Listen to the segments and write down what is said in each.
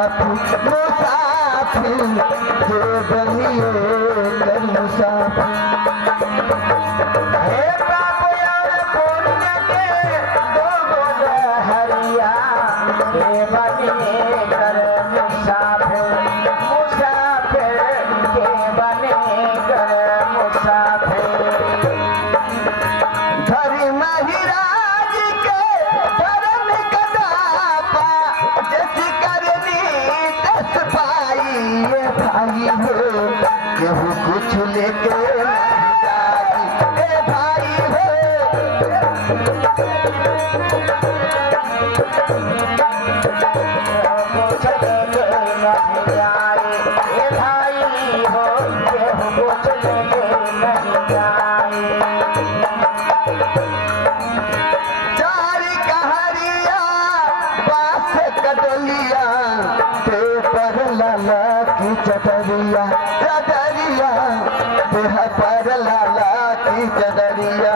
मुसाफिर मुसाफिर जो बनिए कर मुसाफिर। हे पाप और पुण्य के दो हरिया हे बनिए कर मुसाफिर मुसाफिर के बने कर मुसाफिर। धर्म ही राज के धर्म कदापा जस करनी तस पाई ये भाई हो केहू कुछ लेके नहीं जाई ए भाई हो। कुछ लेके नहीं जाई ए भाई हो केहू कुछ लेके नहीं जाई। चार कहरिया बास कदलिया पेपर लाला की चदरिया चदरिया देह पर लाला की चदरिया।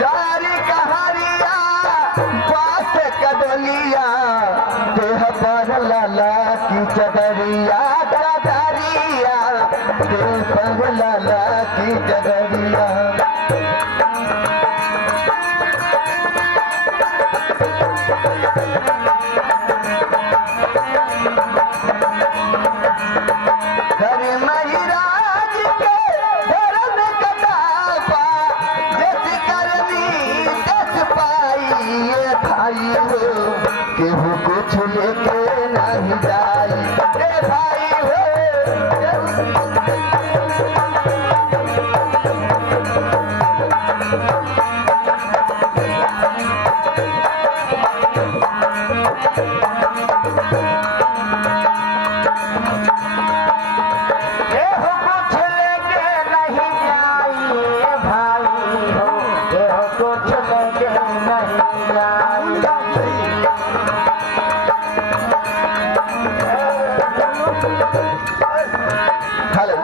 चार कहरिया बास कदलिया देह पर लाला की चदरिया चदरिया देह पर लाला की चदरिया। धर्म ही राज के धर्म कदापा जस करनी तस पाई ये भाई हो केहू कुछ लेके नहीं जाई ए भाई हो। केहू कुछ लेके नहीं जाई ए भाई हो केहू कुछ लेके नहीं जाई। हेलो